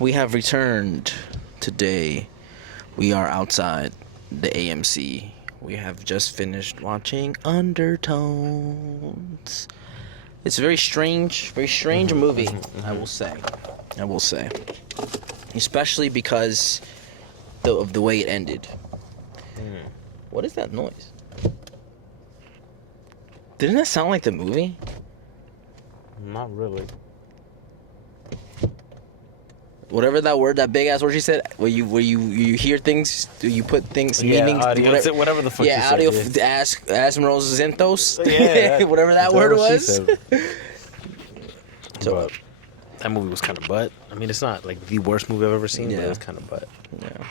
We have returned today. We are outside the AMC. We have just finished watching Undertones. It's a very strange movie, I will say. Especially because of the way it ended. What is that noise? Didn't that sound like the movie? Not really. Whatever that word, that big ass word she said, where you hear things, do you put things, meanings, audio, whatever the fuck. yeah, audio. Asmrosentos, Yeah, whatever that word was. So But that movie was kind of butt. I mean, it's not like the worst movie I've ever seen, but it was kind of butt. Yeah.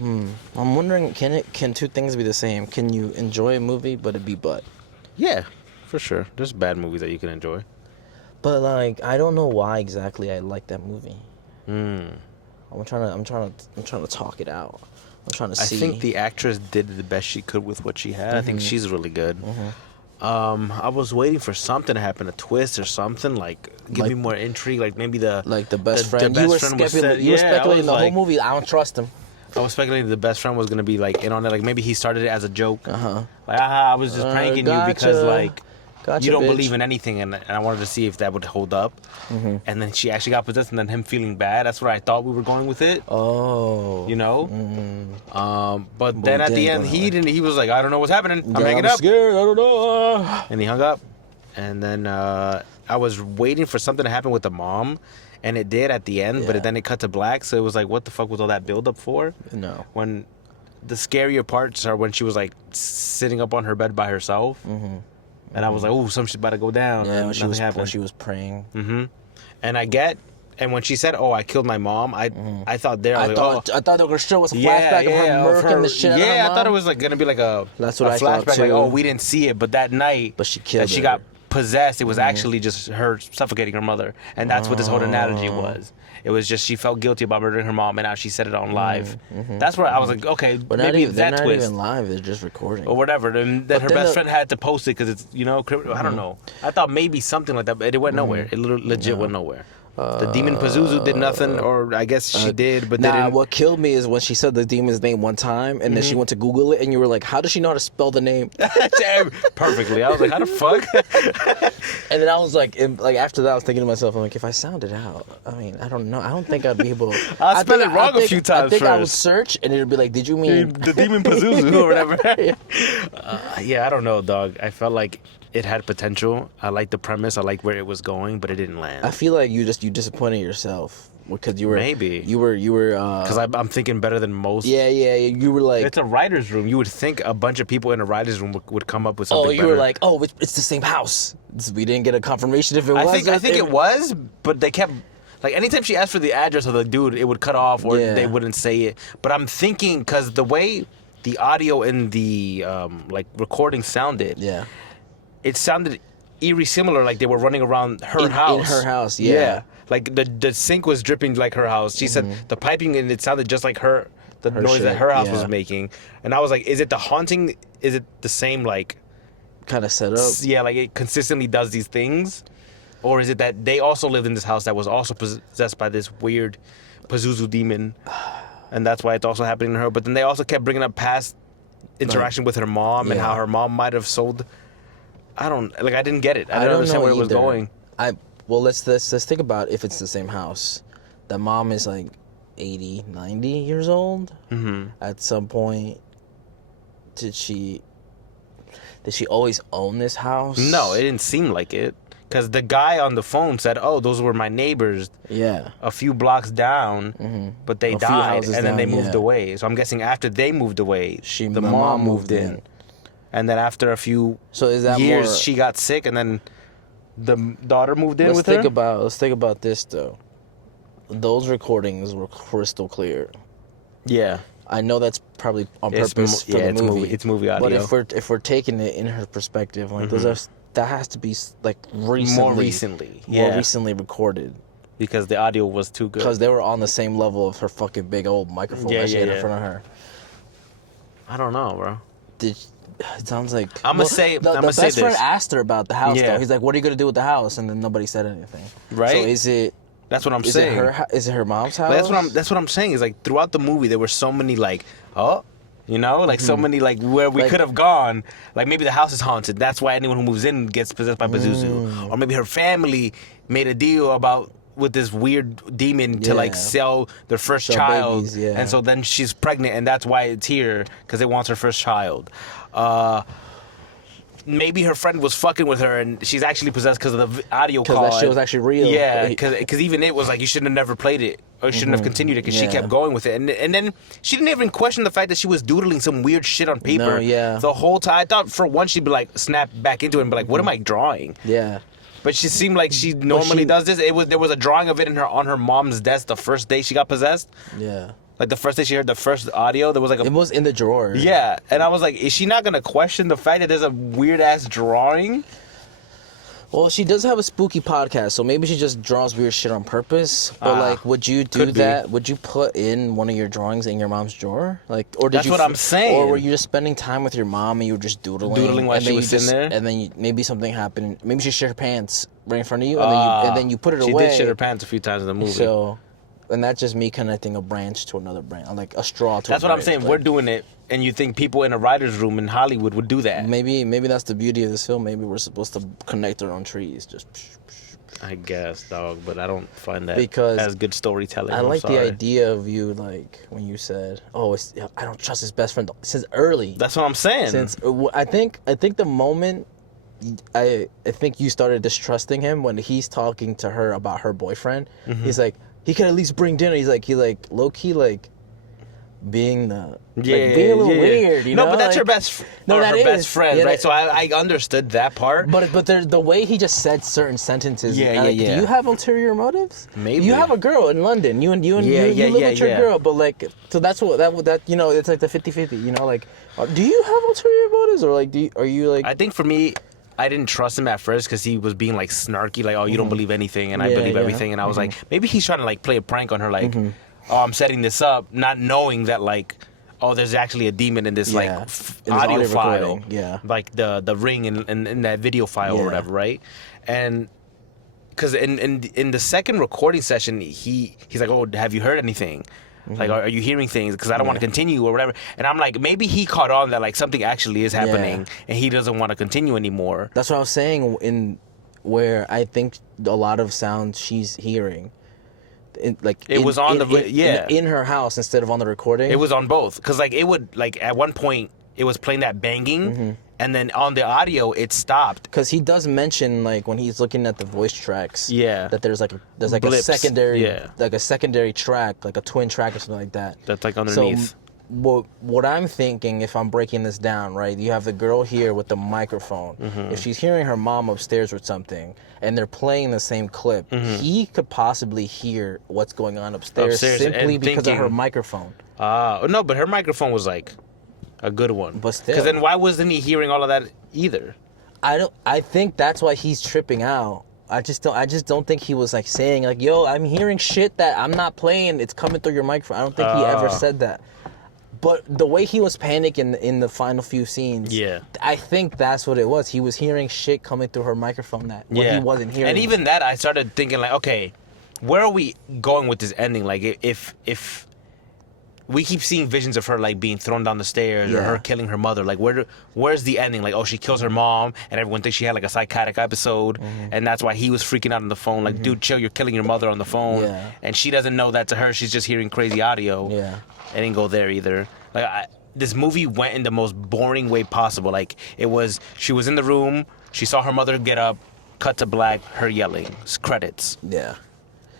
I'm wondering, can two things be the same? Can you enjoy a movie but it be butt? Yeah, for sure. There's bad movies that you can enjoy. But like, I don't know why exactly I like that movie. I'm trying to talk it out. I'm trying to see. I think the actress did the best she could with what she had. I think she's really good. I was waiting for something to happen, a twist or something, like give me more intrigue, like maybe the best friend. You were speculating the whole movie. I don't trust him. I was speculating the best friend was gonna be like in on it, like maybe he started it as a joke. Like, I was just pranking you because like you don't believe in anything, and I wanted to see if that would hold up. And then she actually got possessed, and then him feeling bad. That's where I thought we were going with it. Oh, you know. But then at the end, he didn't. He was like, I don't know what's happening. I'm hanging up. Scared. I don't know. And he hung up. And then I was waiting for something to happen with the mom. And it did at the end, but then it cut to black. So it was like, what the fuck was all that build up for? No. When the scarier parts are when she was like sitting up on her bed by herself. And I was like, oh, some shit about to go down. Yeah, and when she was praying. And when she said, oh, I killed my mom, I thought I thought they were going to show us a flashback of her murking the shit out of her mom. I thought it was like going to be like a flashback. Thought too. Like, oh, we didn't see it, but that night but she killed that she got possessed, it was actually just her suffocating her mother. And that's what this whole analogy was. It was just she felt guilty about murdering her mom, and now she said it on live. That's where I was like, okay, but maybe that they're twist. Not even live; they're just recording Or whatever. Then her best friend had to post it because it's, I don't know. I thought maybe something like that, but it went nowhere. It legit went nowhere. The demon PAZUZU did nothing, or I guess she did, but didn't. What killed me is when she said the demon's name one time, and then she went to Google it, and you were like, how does she know how to spell the name? Perfectly. I was like, how the fuck? And then I was like, after that, I was thinking to myself, I'm like, if I sound it out, I mean, I don't know. I don't think I'd be able to. I'll spell it wrong a few times I think first. I would search, and it would be like, did you mean the demon PAZUZU or whatever? I don't know, dog. I felt like it had potential. I liked the premise. I liked where it was going, but it didn't land. I feel like you disappointed yourself because you were because I'm thinking better than most. Yeah. You were like, it's a writer's room. You would think a bunch of people in a writer's room would come up with something. You were like, it's the same house. We didn't get a confirmation if it was. I think it was, but they kept. Like, anytime she asked for the address of the dude, it would cut off or they wouldn't say it. But I'm thinking, because the way the audio and the recording sounded, it sounded eerie similar, like they were running around her house. In her house, yeah. Like the sink was dripping like her house. She said the piping, and it sounded just like her noise shit, that her house was making. And I was like, is it the haunting? Is it the same, like... kind of setup? Yeah, like it consistently does these things? Or is it that they also lived in this house that was also possessed by this weird PAZUZU demon, and that's why it's also happening to her? But then they also kept bringing up past interaction with her mom and how her mom might have sold. I didn't get it. I didn't understand where it was going. Let's think about if it's the same house. The mom is like 80, 90 years old. At some point, did she always own this house? No, it didn't seem like it. Because the guy on the phone said, oh, those were my neighbors a few blocks down, but they died, and then they moved away. So I'm guessing after they moved away, the mom moved in. And then after a few years, she got sick, and then the daughter moved in with her? Let's think about this, though. Those recordings were crystal clear. Yeah. I know that's probably on purpose for the movie. It's movie audio. But if we're taking it in her perspective, like that has to be like more recently recorded, because the audio was too good. Because they were on the same level of her fucking big old microphone that she had in front of her. I don't know, bro. It sounds like I'm gonna say the best friend asked her about the house though. He's like, "What are you gonna do with the house?" And then nobody said anything. Right. So is it That's what I'm saying. Is it her mom's house? That's what I'm saying. Is like throughout the movie there were so many like, oh, you know, like so many like where we could have gone. Like maybe the house is haunted. That's why anyone who moves in gets possessed by Pazuzu. Or maybe her family made a deal with this weird demon to like sell their first child, babies, and so then she's pregnant, and that's why it's here because it wants her first child. Maybe her friend was fucking with her, and she's actually possessed because of the audio call. Because that shit was actually real. Yeah, because even it was like you shouldn't have never played it, or you shouldn't have continued it, because she kept going with it, and then she didn't even question the fact that she was doodling some weird shit on paper. The whole time. I thought for once she'd be like snap back into it and be like, "What am I drawing?" Yeah. But she seemed like she normally does this. There was a drawing of it on her mom's desk the first day she got possessed. Yeah. Like the first day she heard the first audio, there was like it was in the drawer. Yeah, and I was like, is she not gonna question the fact that there's a weird ass drawing? Well, she does have a spooky podcast, so maybe she just draws weird shit on purpose. But like, would you do that? Would you put in one of your drawings in your mom's drawer? Like, or did That's what I'm saying. Or were you just spending time with your mom and you were just doodling while she was sitting there? And then maybe something happened. Maybe she shit her pants right in front of you, and then you put it away. She did shit her pants a few times in the movie. So, and that's just me connecting a branch to another branch, like a straw to. That's what I'm saying. We're doing it, and you think people in a writer's room in Hollywood would do that? Maybe that's the beauty of this film. Maybe we're supposed to connect our own trees. Just. I guess, dog, but I don't find that as good storytelling. I like the idea of you, like when you said, "Oh, I don't trust his best friend." Since early. That's what I'm saying. Since I think the moment. I think you started distrusting him when he's talking to her about her boyfriend. He's like, he could at least bring dinner. He like low key like being the being a little weird. You know, but that's her best. Best friend, right? So I understood that part. But the way he just said certain sentences. Do you have ulterior motives? Maybe you have a girl in London. You live with your girl, but like, so that's what that you know. It's like the 50-50. You know, like, do you have ulterior motives, or like, are you like? I think for me, I didn't trust him at first because he was being like snarky, like, oh, you don't believe anything, and I believe everything, and I was like, maybe he's trying to like play a prank on her, like, oh, I'm setting this up, not knowing that like, oh, there's actually a demon in this like audio file, like the ring in that video file or whatever, right? And because in the second recording session, he's like, oh, have you heard anything? Like, are you hearing things? Because I don't want to continue or whatever. And I'm like, maybe he caught on that like something actually is happening, and he doesn't want to continue anymore. That's what I was saying. Where I think a lot of sounds she's hearing, in her house instead of on the recording. It was on both, because like it would like at one point it was playing that banging. And then on the audio, it stopped. Because he does mention, like, when he's looking at the voice tracks, that there's like blips. a secondary track, like a twin track or something like that. That's like underneath. So what I'm thinking, if I'm breaking this down, right, you have the girl here with the microphone. If she's hearing her mom upstairs with something, and they're playing the same clip, he could possibly hear what's going on upstairs simply because of her microphone. No, but her microphone was like a good one. But still. Because then why wasn't he hearing all of that either? I think that's why he's tripping out. I just don't think he was like saying like, yo, I'm hearing shit that I'm not playing. It's coming through your microphone. I don't think he ever said that. But the way he was panicking in the final few scenes, I think that's what it was. He was hearing shit coming through her microphone that he wasn't hearing. And even that, I started thinking like, okay, where are we going with this ending? Like, if we keep seeing visions of her like being thrown down the stairs or her killing her mother. Like, where's the ending? Like, oh, she kills her mom, and everyone thinks she had like a psychotic episode, and that's why he was freaking out on the phone. Like, dude, chill, you're killing your mother on the phone, and she doesn't know that to her. She's just hearing crazy audio. It didn't go there either. Like, this movie went in the most boring way possible. Like, she was in the room, she saw her mother get up, cut to black, her yelling, credits. Yeah.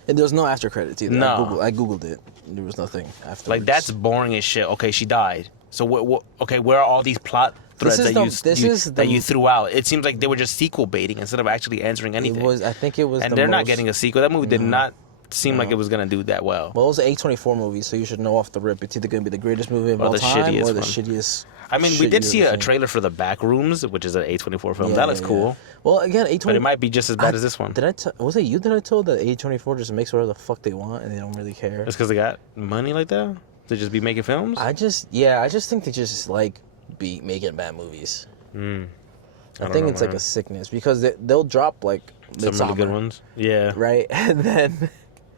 And there was no after credits either. No. I googled it. There was nothing afterwards. Like, that's boring as shit. Okay, she died. So where are all these plot threads that you threw out? It seems like they were just sequel baiting instead of actually answering anything. I think it was. And they're not getting a sequel. That movie did not seem like it was gonna do that well. Well, it was an A24 movie, so you should know off the rip. It's either gonna be the greatest movie of all time or the shittiest. I mean, we did see a trailer for The Backrooms, which is an A24 film. That looks cool. Well, again, A24... But it might be just as bad as this one. Was it you that I told that A24 just makes whatever the fuck they want and they don't really care? It's because they got money like that? To just be making films? I just think they just like be making bad movies. I think it's like a sickness because they'll drop like some really good ones. Yeah. Right? And then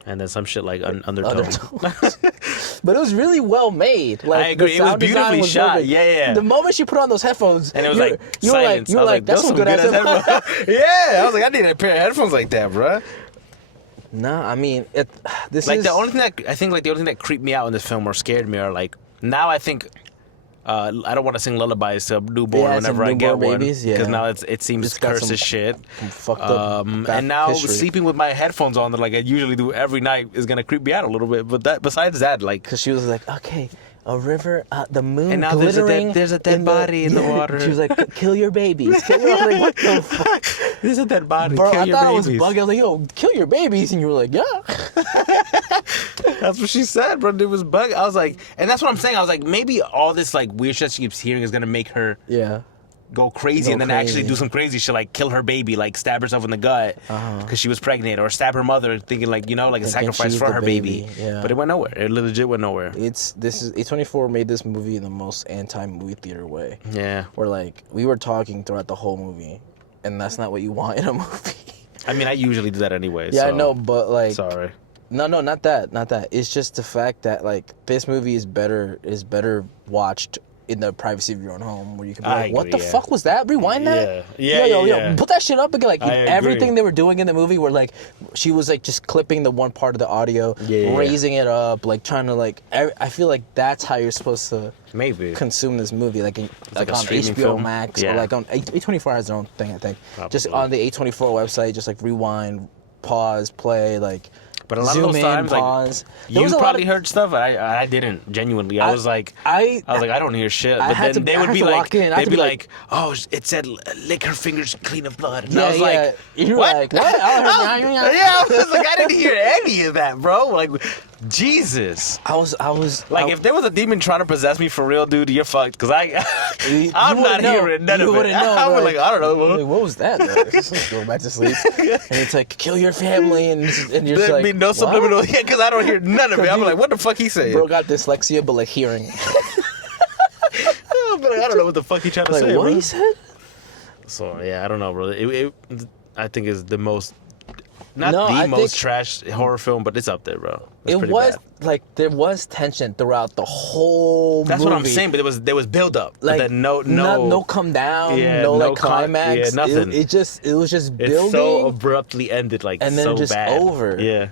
And then some shit like undertones. But it was really well made. Like, I agree. It was beautifully shot. Yeah. The moment she put on those headphones, and it was like silence. You were like, that's some good ass headphones. Yeah, I was like, I need a pair of headphones like that, bro. No, I mean, the only thing that creeped me out in this film or scared me are like, now I think I don't want to sing lullabies to a newborn whenever I get one, because now it seems cursed as shit. Fucked up and now history. Sleeping with my headphones on, like I usually do every night, is gonna creep me out a little bit. But besides that, like, because she was like, okay, a river, the moon, and now glittering. There's a dead body in the water. She was like, kill your babies. Kill your, like, what the fuck? There's a dead body. Bro, kill your I babies. was bugging. I was like, yo, kill your babies, and you were like, yeah. That's what she said, bro. It was bugging. I was like, and that's what I'm saying. I was like, maybe all this like weird shit she keeps hearing is gonna make her go crazy and then actually do some crazy shit, like kill her baby, like stab herself in the gut because she was pregnant, or stab her mother thinking like, you know, like a sacrifice for her baby. Yeah. But it went nowhere. It legit went nowhere. A24 made this movie in the most anti-movie theater way. Yeah. Where like we were talking throughout the whole movie, and that's not what you want in a movie. I mean, I usually do that anyway. Yeah, so. I know, but like, sorry. No, not that. It's just the fact that like this movie is better watched in the privacy of your own home, where you can be like, what the fuck was that? Rewind that? Yo, put that shit up again. Like, everything they were doing in the movie where, like, she was, like, just clipping the one part of the audio, raising it up, like, trying to, like, I feel like that's how you're supposed to consume this movie, like on HBO film. Max, or, like, on A24 has their own thing, I think. Probably. Just on the A24 website, just, like, rewind, pause, play, like, but a lot of those times, pause. Like, you probably heard stuff, I didn't, genuinely. I was like, I don't hear shit. But then they would be like, they'd be like, oh, it said, lick her fingers clean of blood. And I was like, you're what? Like, what? I was like, I didn't hear any of that, bro. Like, Jesus. I was like, if there was a demon trying to possess me for real, dude, you're fucked. Because I'm not hearing none of it. I was like, I don't know. Like, what was that? Just go back to sleep. And it's like, kill your family. And you're just like, no subliminal. Yeah, because I don't hear none of it. I'm like, what the fuck he saying? Bro got dyslexia, but like hearing. But I don't know what the fuck he trying to say, what bro. He said? So, yeah, I don't know, bro. I think it's the most... Not most trash horror film, but it's up there, bro. It was bad. Like there was tension throughout the whole. That's movie. what I'm saying, but there was build up. Like but then no come down, no like climax. Yeah, nothing. It was just building. It so abruptly ended, like, and then so just bad. over. Yeah,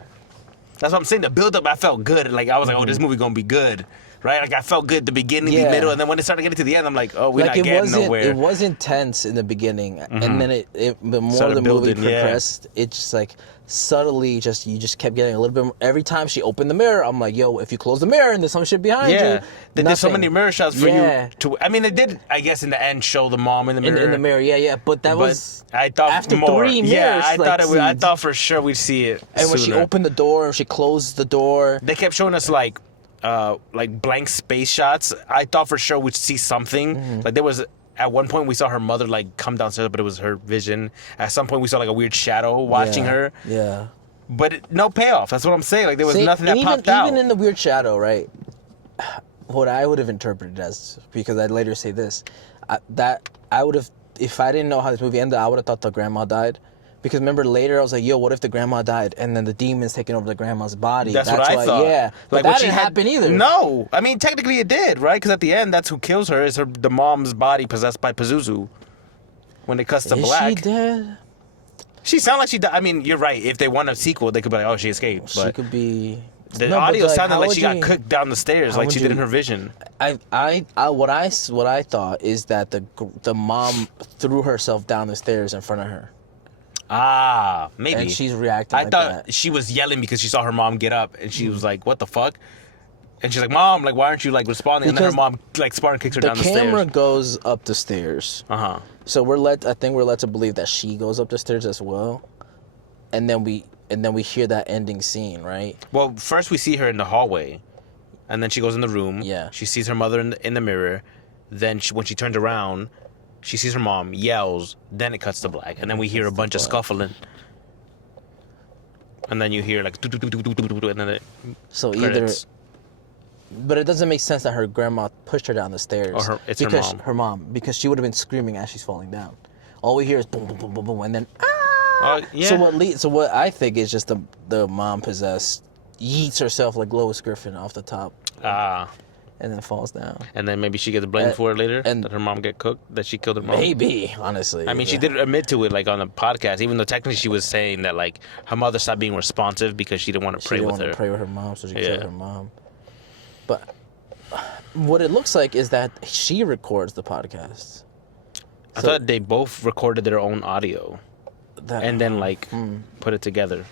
that's what I'm saying. The build up, I felt good. Like I was like, oh, this movie gonna be good. Right, like I felt good at the beginning, the middle, and then when it started getting to the end, I'm like, "Oh, we're not getting nowhere." It was intense in the beginning, and then the more the movie progressed, it just like subtly you just kept getting a little bit more. Every time she opened the mirror, I'm like, "Yo, if you close the mirror and there's some shit behind you." They did so many mirror shots for you to. I mean, they did, I guess, in the end, show the mom in the mirror. In the mirror, but that was. I thought after more. 3 mirrors. Yeah, I thought for sure we'd see it. And when she opened the door, and she closed the door, they kept showing us like blank space shots. I thought for sure we'd see something. Like there was at one point we saw her mother like come downstairs, but it was her vision. At some point we saw like a weird shadow watching her. Yeah. But no payoff. That's what I'm saying. Like there was nothing that popped out. Even in the weird shadow, right? What I would have interpreted as, because I'd later say this, that I would have, if I didn't know how this movie ended, I would have thought the grandma died. Because remember later I was like, yo, what if the grandma died and then the demon's taking over the grandma's body? That's what I thought. Yeah, but that didn't happen either. No, I mean technically it did, right? Because at the end, that's who kills her is the mom's body possessed by PAZUZU. When it cuts to black. Is she dead? She sounded like she died. I mean, you're right. If they want a sequel, they could be like, oh, she escaped. She could be. The audio sounded like she got cooked down the stairs, like she did in her vision. What I thought is that the mom threw herself down the stairs in front of her. Ah, maybe. And she's reacting I thought she was yelling because she saw her mom get up, and she was like, what the fuck? And she's like, Mom, like, why aren't you, like, responding? And then her mom, like, Spartan kicks her down the stairs. The camera goes up the stairs. Uh-huh. So I think we're led to believe that she goes up the stairs as well. And then we hear that ending scene, right? Well, first we see her in the hallway, and then she goes in the room. Yeah. She sees her mother in the mirror. Then when she turns around, she sees her mom, yells, then it cuts to black. And then we hear a bunch of scuffling. And then you hear, like, and then it credits. But it doesn't make sense that her grandma pushed her down the stairs. Or her mom. Because she would have been screaming as she's falling down. All we hear is boom, boom, boom, boom, boom, and then, ah! Yeah. So what I think is just the mom possessed yeets herself like Lois Griffin off the top. And then falls down. And then maybe she gets blamed for it later. And that her mom get cooked. That she killed her mom. Maybe, honestly. I mean, she did admit to it, like on the podcast. Even though technically she was saying that like her mother stopped being responsive because she didn't want to pray with her. She didn't want to pray with her mom, so she killed her mom. But what it looks like is that she records the podcast. I thought they both recorded their own audio, and then like put it together.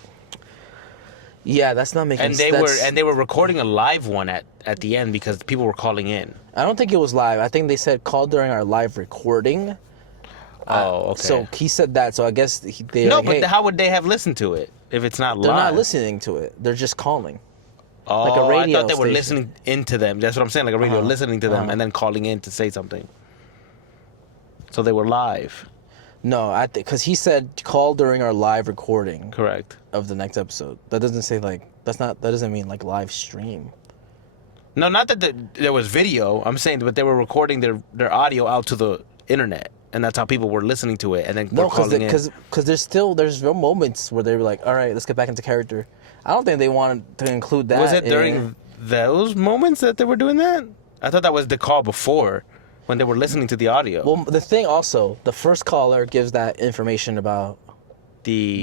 Yeah, that's not making sense. And they were recording a live one at the end because people were calling in. I don't think it was live. I think they said call during our live recording. Oh, okay. So he said that. So I guess they. No, like, but how would they have listened to it if it's not live? They're not listening to it. They're just calling. Oh, like a radio I thought they were listening into them. That's what I'm saying. Like a radio listening to them and then calling in to say something. So they were live. No, because he said call during our live recording. Correct. Of the next episode. That doesn't say like that doesn't mean like live stream. No, not that there was video. I'm saying, but they were recording their audio out to the internet, and that's how people were listening to it, and then calling in. Because there's real moments where they were like, all right, let's get back into character. I don't think they wanted to include that. Was it during those moments that they were doing that? I thought that was the call before. When they were listening to the audio. Well, the thing also, the first caller gives that information about the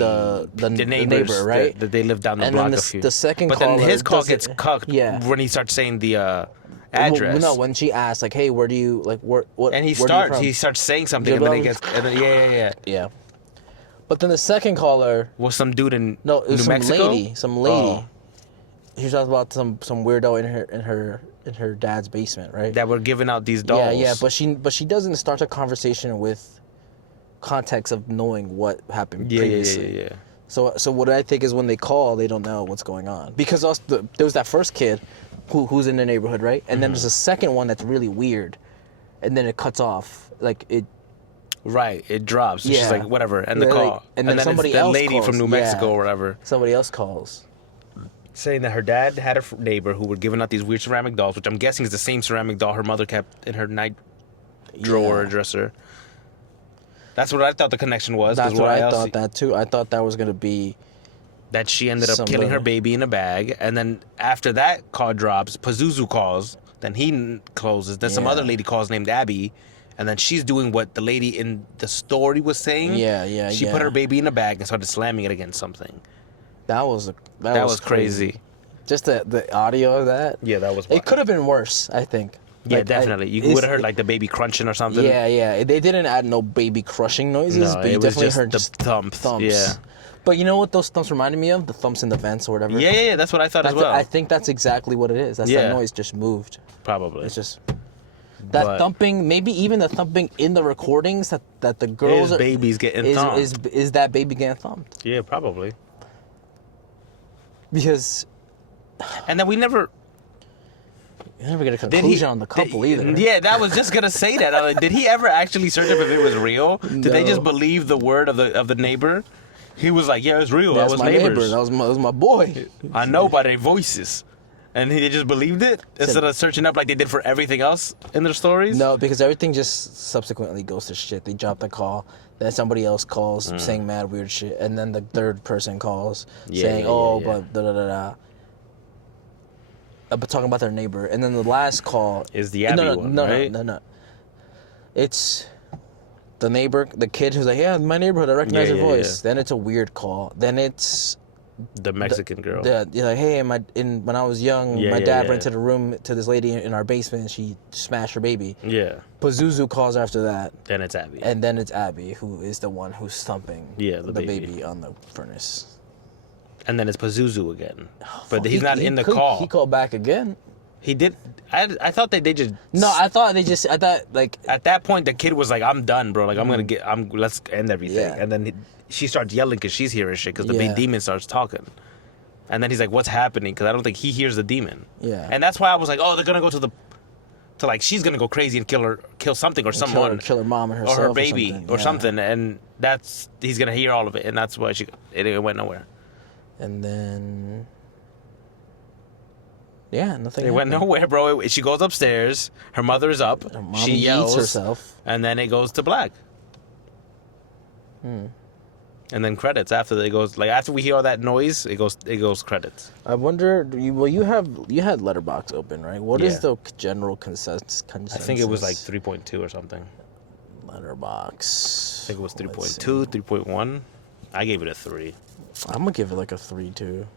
neighbor, right? That they live down the block. And then the second caller, but then his call gets cucked when he starts saying the address. Well, no, when she asks like, "Hey, where do you like what?" And he starts saying something, and then he gets yeah. But then the second caller was some dude in New Mexico? Some lady. Oh. She talks about some weirdo in her dad's basement, right? That were giving out these dolls. Yeah, but she doesn't start a conversation with context of knowing what happened previously. Yeah. So what I think is when they call, they don't know what's going on because there was that first kid who's in the neighborhood, right? And then there's a second one that's really weird, and then it cuts off like it. Right, it drops. Yeah. She's like whatever, and the call, and then somebody it's the else lady calls. from New Mexico or whatever. Somebody else calls. Saying that her dad had a neighbor who were giving out these weird ceramic dolls, which I'm guessing is the same ceramic doll her mother kept in her night drawer or dresser. That's what I thought the connection was. That's what I thought that too. I thought that was going to be... That she ended up killing her baby in a bag, and then after that call drops, PAZUZU calls, then he closes, then some other lady calls named Abby, and then she's doing what the lady in the story was saying. She put her baby in a bag and started slamming it against something. That was crazy. Just the audio of that. Yeah, that was wild. It could have been worse, I think. Yeah, definitely. You would have heard like the baby crunching or something. Yeah. They didn't add no baby crushing noises, but you definitely heard the thumps. Yeah. But you know what those thumps reminded me of? The thumps in the vents or whatever. Yeah, that's what I thought as well. I think that's exactly what it is. That's that noise just moved. Probably. It's just that thumping, maybe even the thumping in the recordings that the girls babies getting thumped. Is that baby getting thumped? Yeah, probably. Because, and then we never get a conclusion on the couple either. Yeah, that was just gonna say that. Like, did he ever actually search up if it was real? Did they just believe the word of the neighbor? He was like, "Yeah, it's real. That was my neighbor. That was my boy. I know by their voices." And they just believed it instead of searching up like they did for everything else in their stories? No, because everything just subsequently goes to shit. They drop the call, then somebody else calls saying mad weird shit, and then the third person calls saying, but da-da-da-da. But talking about their neighbor. And then the last call... is the Abby one, right? No. It's the neighbor, the kid who's like, yeah, my neighborhood, I recognize her voice. Yeah. Then it's a weird call. Then it's... the Mexican girl. You're like, hey, when I was young, my dad rented a room to this lady in our basement, and she smashed her baby. Yeah. PAZUZU calls after that. Then it's Abby. And then it's Abby, who is the one who's thumping the baby on the furnace. And then it's PAZUZU again. But he's not in the call. He called back again. He did. I thought they just... No, I thought like... At that point, the kid was like, I'm done, bro. Like, let's end everything. Yeah. And then she starts yelling because she's hearing shit because the big demon starts talking. And then he's like, what's happening? Because I don't think he hears the demon. Yeah. And that's why I was like, oh, they're going to go to like, she's going to go crazy and kill something or someone. Kill her mom and herself or her baby or something. And he's going to hear all of it. And that's why it went nowhere. And then... yeah, nothing. It went nowhere, bro. She goes upstairs. Her mother is up. She yells herself. And then it goes to black. And then credits after it goes, like, after we hear all that noise, it goes credits. I wonder, you had Letterboxd open, right? What is the general consensus? I think it was like 3.2 or something. Letterboxd. I think it was 3.2, 3.1. I gave it a 3. I'm gonna give it like a 3 too.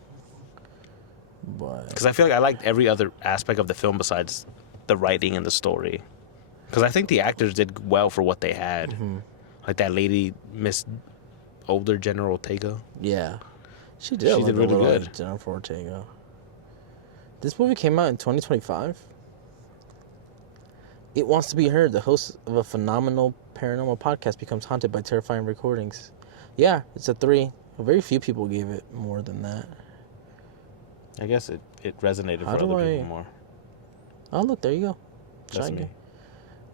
But because I feel like I liked every other aspect of the film besides the writing and the story. Because I think the actors did well for what they had. Mm-hmm. Like that lady, Miss Older General Ortega. Yeah, she did. She did really good. Like Jennifer Ortega. This movie came out in 2025. It Wants to Be Heard. The host of a phenomenal paranormal podcast becomes haunted by terrifying recordings. Yeah, it's a 3. Very few people gave it more than that. I guess it resonated for other people more. Oh, look, there you go. That's me.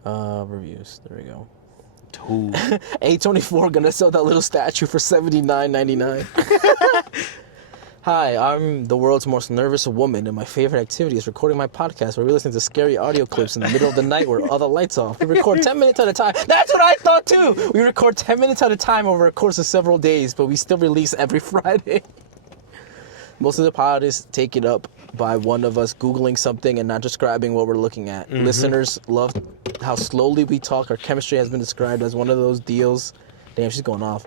Reviews. There we go. 2. A24 gonna sell that little statue for $79.99. Hi, I'm the world's most nervous woman, and my favorite activity is recording my podcast where we listen to scary audio clips in the middle of the night where all the lights off. We record 10 minutes at a time. That's what I thought too! We record 10 minutes at a time over a course of several days, but we still release every Friday. Most of the pod is taken up by one of us Googling something and not describing what we're looking at. Mm-hmm. Listeners love how slowly we talk. Our chemistry has been described as one of those deals. Damn, she's going off.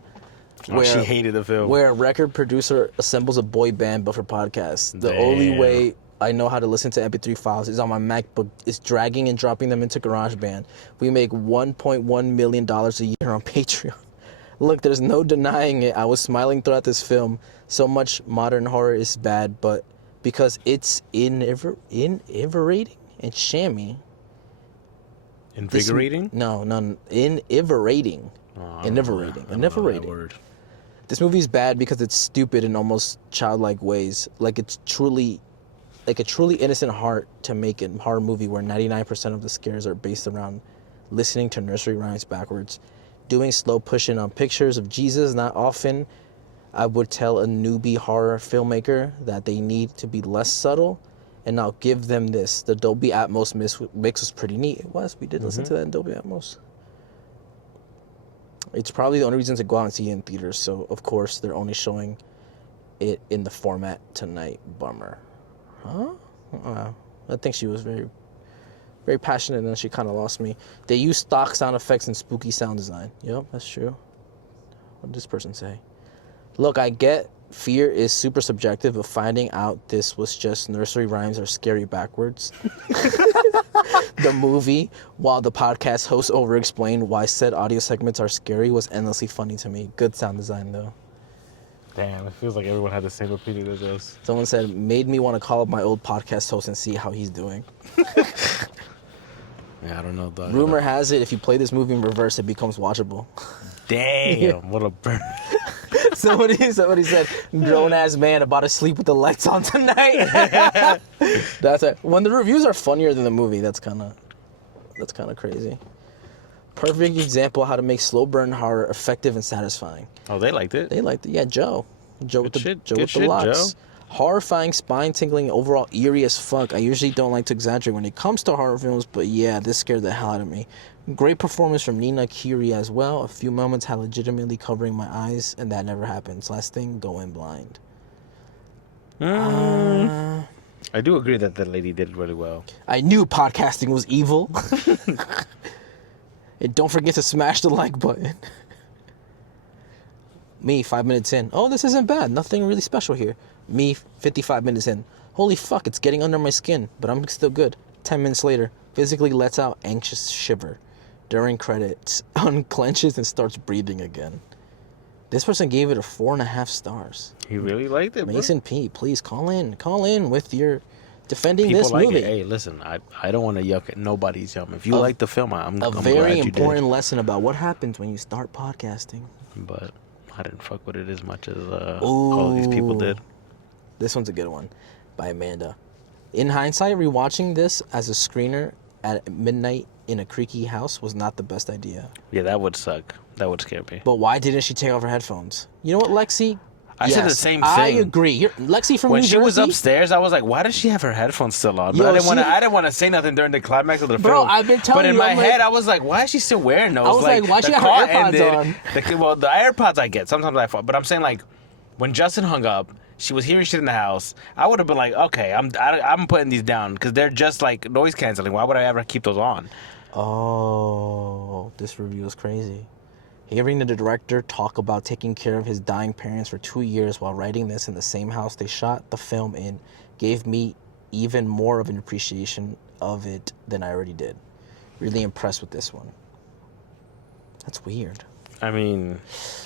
Where she hated the film. Where a record producer assembles a boy band but for podcasts. The only way I know how to listen to MP3 files is on my MacBook. Is dragging and dropping them into GarageBand. We make $1.1 million a year on Patreon. Look, there's no denying it. I was smiling throughout this film. So much modern horror is bad, but because it's invigorating and shammy. Invigorating? No, invigorating. Invigorating. This movie's bad because it's stupid in almost childlike ways. Like a truly innocent heart to make a horror movie where 99% of the scares are based around listening to nursery rhymes backwards, doing slow pushing on pictures of Jesus. Not often I would tell a newbie horror filmmaker that they need to be less subtle, and I'll give them this. The Dolby Atmos mix was pretty neat. It was. We did listen to that in Dolby Atmos. It's probably the only reason to go out and see it in theaters, so of course they're only showing it in the format tonight. Bummer. Huh? I think she was very, very passionate, and then she kind of lost me. They use stock sound effects and spooky sound design. Yep, that's true. What did this person say? Look, I get fear is super subjective, but finding out this was just nursery rhymes or scary backwards. The movie, while the podcast host over-explained why said audio segments are scary, was endlessly funny to me. Good sound design, though. Damn, it feels like everyone had the same opinion as us. Someone said, made me want to call up my old podcast host and see how he's doing. Yeah, I don't know. Rumor has it, if you play this movie in reverse, it becomes watchable. Damn, what a burn. Somebody said, grown-ass man about to sleep with the lights on tonight. That's it. When the reviews are funnier than the movie, that's kind of crazy. Perfect example of how to make slow burn horror effective and satisfying. Oh, they liked it? They liked it. Yeah, Joe with the Joe. locks. Horrifying, spine-tingling, overall eerie as fuck. I usually don't like to exaggerate when it comes to horror films, but yeah, this scared the hell out of me. Great performance from Nina Kiri as well. A few moments had legitimately covering my eyes, and that never happens. Last thing, go in blind. I do agree that the lady did really well. I knew podcasting was evil. And don't forget to smash the like button. Me, 5 minutes in. Oh, this isn't bad. Nothing really special here. Me, 55 minutes in. Holy fuck, it's getting under my skin, but I'm still good. 10 minutes later, physically lets out anxious shiver. During credits, unclenches and starts breathing again. This person gave it a 4.5 stars. He really liked it, Mason bro. P, please call in with your defending People this like movie. It. Hey, listen, I don't want to yuck at nobody's yum. If you like the film, I'm glad you did. A very important lesson about what happens when you start podcasting. But I didn't fuck with it as much as all these people did. This one's a good one, by Amanda. In hindsight, rewatching this as a screener at midnight in a creaky house was not the best idea. Yeah, that would suck. That would scare me. But why didn't she take off her headphones? You know what, Lexi? I said the same thing. I agree. Lexi from New Jersey. When she was upstairs, I was like, "Why does she have her headphones still on?" But I didn't want to say nothing during the climax of the film. Bro, I've been telling you. But in my head, I was like, "Why is she still wearing those?" I was like, "Why she have her AirPods on?" The AirPods I get. Sometimes I fall. But I'm saying, like, when Justin hung up, she was hearing shit in the house. I would have been like, "Okay, I'm putting these down because they're just like noise canceling. Why would I ever keep those on?" Oh, this review is crazy. Hearing the director talk about taking care of his dying parents for 2 years while writing this in the same house they shot the film in gave me even more of an appreciation of it than I already did. Really impressed with this one. That's weird. I mean,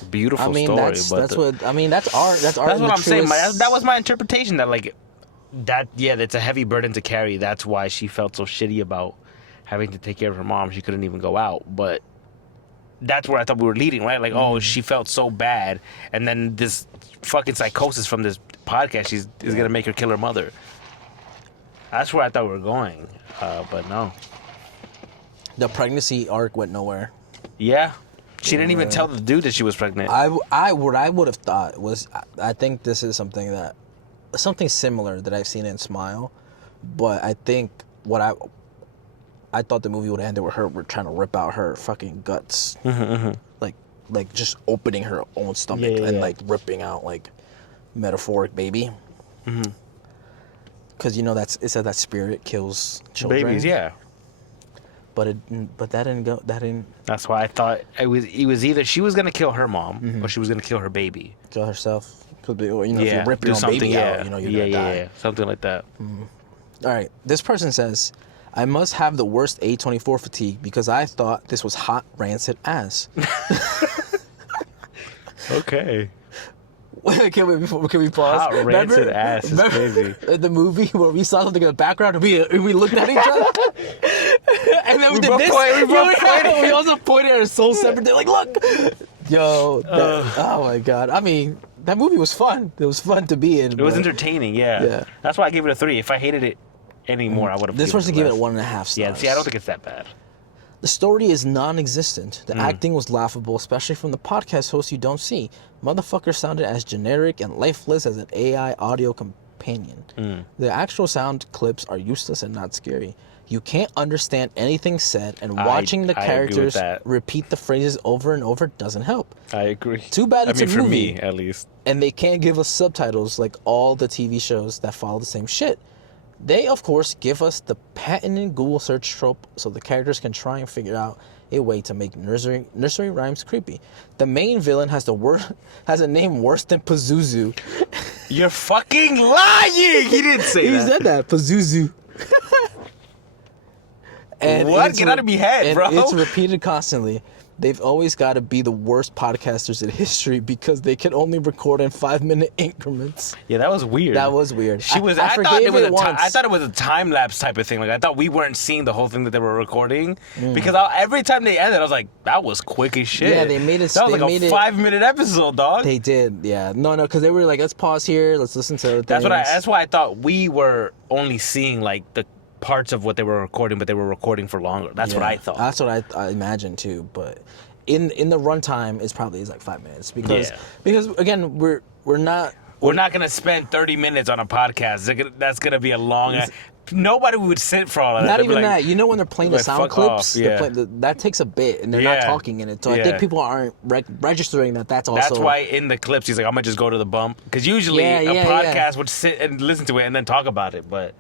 beautiful story. That's art. That's art. That's what I'm saying. That was my interpretation. It's a heavy burden to carry. That's why she felt so shitty about having to take care of her mom. She couldn't even go out. But that's where I thought we were leading, right? Like, oh, she felt so bad, and then this fucking psychosis from this podcast is gonna make her kill her mother. That's where I thought we were going, but no. The pregnancy arc went nowhere. Yeah, she didn't even tell the dude that she was pregnant. What I would have thought was, I think this is something similar that I've seen in Smile, but I think what I thought the movie would have ended with her trying to rip out her fucking guts. Like just opening her own stomach and like ripping out like metaphoric baby. Because it said that spirit kills children. Babies, yeah. But that didn't go. That didn't. That's why I thought it was either she was gonna kill her mom or she was gonna kill her baby. Kill herself. If you rip your own baby out, you're gonna die. Yeah, something like that. All right. This person says, I must have the worst A24 fatigue because I thought this was hot, rancid ass. Okay. Can we pause? Hot, rancid ass is crazy. The movie where we saw something in the background and we looked at each other. And then we did this. We also pointed at our soul separate. They're like, look. Yo. Oh my God. I mean, that movie was fun. It was fun to be in. It was entertaining, yeah. That's why I gave it a 3. If I hated it anymore, I would have. This person gave it a 1.5 stars. Yeah, see, I don't think it's that bad. The story is non-existent. The acting was laughable, especially from the podcast host you don't see. Motherfucker sounded as generic and lifeless as an AI audio companion. The actual sound clips are useless and not scary. You can't understand anything said, and watching the characters repeat the phrases over and over doesn't help. I agree. Too bad it's a movie. For me, at least. And they can't give us subtitles like all the TV shows that follow the same shit. They, of course, give us the patented Google search trope so the characters can try and figure out a way to make nursery rhymes creepy. The main villain has a name worse than PAZUZU. You're fucking lying! He didn't say that. He said that. PAZUZU. What? Get out of my head, bro. It's repeated constantly. They've always got to be the worst podcasters in history because they can only record in 5-minute increments. Yeah, that was weird. That was weird. I thought it was a time lapse type of thing. Like I thought we weren't seeing the whole thing that they were recording because every time they ended, I was like, "That was quick as shit." Yeah, they made it. That was like a 5-minute episode, dog. They did. Yeah, no, because they were like, "Let's pause here. Let's listen to other things." That's why I thought we were only seeing like the parts of what they were recording, but they were recording for longer. That's what I thought. That's what I imagined too. But in the runtime, it's probably like 5 minutes because again we're not gonna spend 30 minutes on a podcast. That's gonna be a long. Nobody would sit for all of that. Not even that. You know when they're playing the sound clips, that takes a bit, and they're not talking in it. So I think people aren't registering that. That's also. That's why in the clips he's like, "I'm gonna just go to the bump," because usually a podcast would sit and listen to it and then talk about it, but.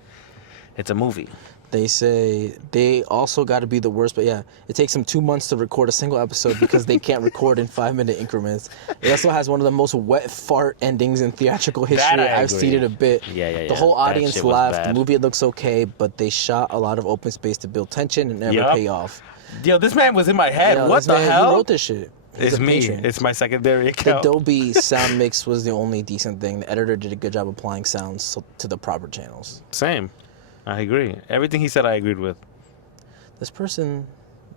It's a movie. They say they also got to be the worst, but it takes them 2 months to record a single episode because they can't record in 5-minute increments. It also has one of the most wet fart endings in theatrical history. I've seen it a bit. Yeah. The whole audience laughed. The movie looks okay, but they shot a lot of open space to build tension and never pay off. Yo, this man was in my head. What the hell? Who wrote this shit? It's me. Patron. It's my secondary account. The Dolby sound mix was the only decent thing. The editor did a good job applying sounds to the proper channels. Same. I agree. Everything he said, I agreed with. This person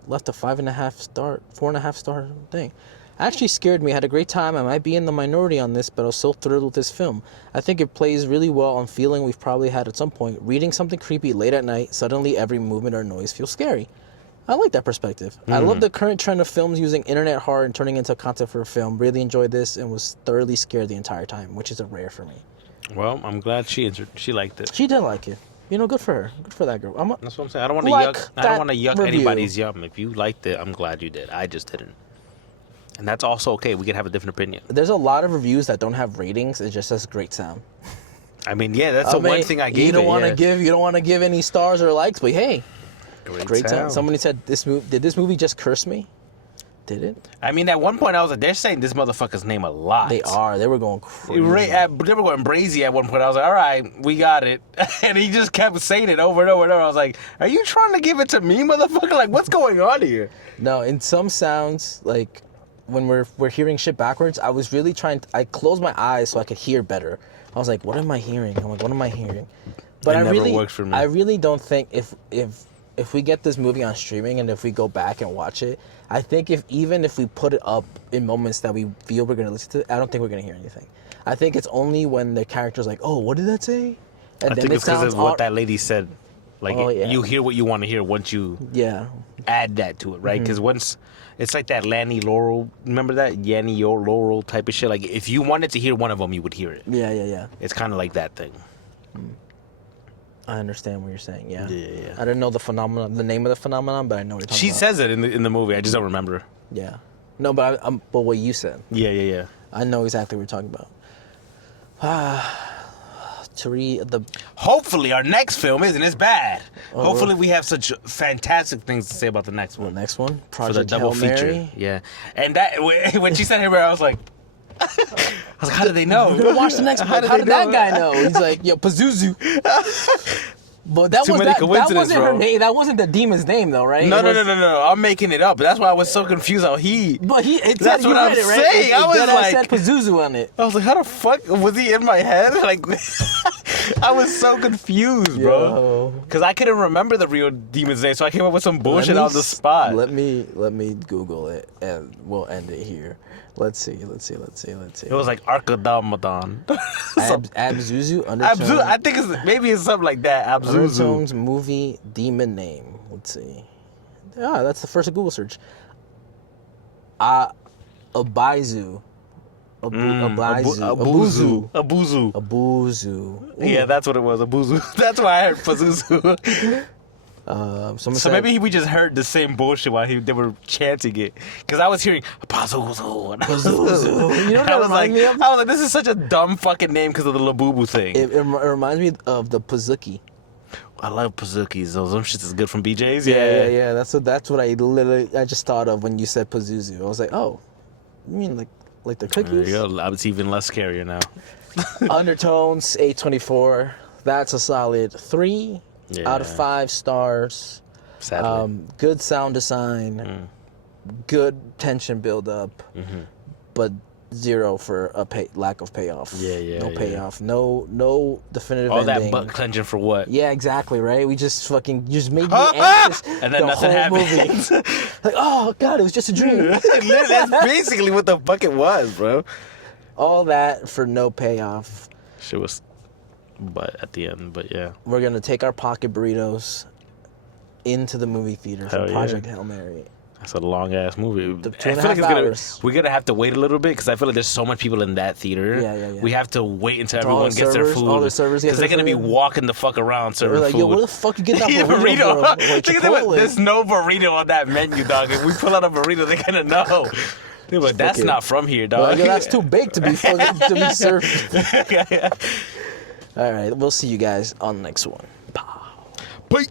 left a 4.5 star thing. Actually scared me. I had a great time. I might be in the minority on this, but I was so thrilled with this film. I think it plays really well on feeling we've probably had at some point. Reading something creepy late at night, suddenly every movement or noise feels scary. I like that perspective. I love the current trend of films using internet horror and turning into content for a film. Really enjoyed this and was thoroughly scared the entire time, which is a rare for me. Well, I'm glad she liked it. She did like it. You know, good for her. Good for that girl. That's what I'm saying. I don't want to yuck anybody's yum. If you liked it, I'm glad you did. I just didn't. And that's also okay. We can have a different opinion. There's a lot of reviews that don't have ratings. It just says great sound. I mean, yeah, that's the one thing I gave. You don't want to give any stars or likes, but hey, great sound. Somebody said did this movie just curse me? Did it? I mean, at one point I was like, they're saying this motherfucker's name a lot. They are. They were going crazy. They were going brazy at one point. I was like, all right, we got it. And he just kept saying it over and over and over. I was like, are you trying to give it to me, motherfucker? Like, what's going on here? No, in some sounds, like when we're hearing shit backwards, I was really I closed my eyes so I could hear better. I was like, what am I hearing? I'm like, what am I hearing? But it never works for me. I really don't think if we get this movie on streaming and if we go back and watch it, I think even if we put it up in moments that we feel we're going to listen to, I don't think we're going to hear anything. I think it's only when the character's like, oh, what did that say? And I think it's because of what that lady said. Like, you hear what you want to hear once you add that to it, right? Because once, it's like that Lanny Laurel, remember that? Yanny Laurel type of shit. Like, if you wanted to hear one of them, you would hear it. Yeah. It's kind of like that thing. I understand what you're saying. Yeah. Yeah. I didn't know the name of the phenomenon, but I know what you're talking about. She says it in the movie. I just don't remember. Yeah. No, but but what you said. Yeah. I know exactly what you're talking about. Hopefully our next film isn't as bad. Hopefully we have such fantastic things to say about the next one. The next one? Project for the double Hail feature. Mary? Yeah. And that when she said Hail Mary, I was like, how did they know? Go watch the next one. How did that guy know? He's like, yo, Pazuzu. But that wasn't her name. That wasn't the demon's name, though, right? No. I'm making it up. That's why I was so confused. That's what I'm saying. I was like, said Pazuzu on it. I was like, how the fuck was he in my head? Like, I was so confused, bro. Because I couldn't remember the real demon's name, so I came up with some bullshit on the spot. Let me Google it, and we'll end it here. Let's see. It was like Archidamadan. Abzuzu, Undertones. I think maybe it's something like that. Abzuzu. Undertones movie demon name. Let's see. That's the first Google search. Abizu. Abuzu. Yeah, that's what it was. Abuzu. That's why I heard Pazuzu. So maybe we just heard the same bullshit while they were chanting it. Because I was hearing Pazuzu. You know what that reminds me of? I was like, this is such a dumb fucking name because of the Labubu thing. It reminds me of the Pazuki. I love Pazukis. Those shits is good from BJ's. Yeah. That's what I just thought of when you said Pazuzu. I was like, oh, you mean like the cookies? There you go. It's even less scarier now. Undertones, 824. That's a solid 3 out of 5 stars. Sadly. Good sound design, good tension build up, but 0 for lack of payoff. No payoff. No definitive all ending. All that butt clenching for what? Yeah, exactly, right? We just made me anxious and then nothing happens. Like, oh god, it was just a dream. That's basically what the fuck it was, bro. All that for no payoff. Shit was but at the end, but yeah. We're gonna take our pocket burritos into the movie theater for Project Hail Mary. That's a long ass movie. I feel like we're gonna have to wait a little bit because I feel like there's so much people in that theater. Yeah. We have to wait until everyone gets their food. All the servers get because they're gonna be walking the fuck around serving like, food. yo, where the fuck you get that burrito from? Like, there's no burrito on that menu, dog. If we pull out a burrito, they're gonna know. They're like, that's not from here, dog. Like, yo, that's too big to be served. All right, we'll see you guys on the next one. Bye.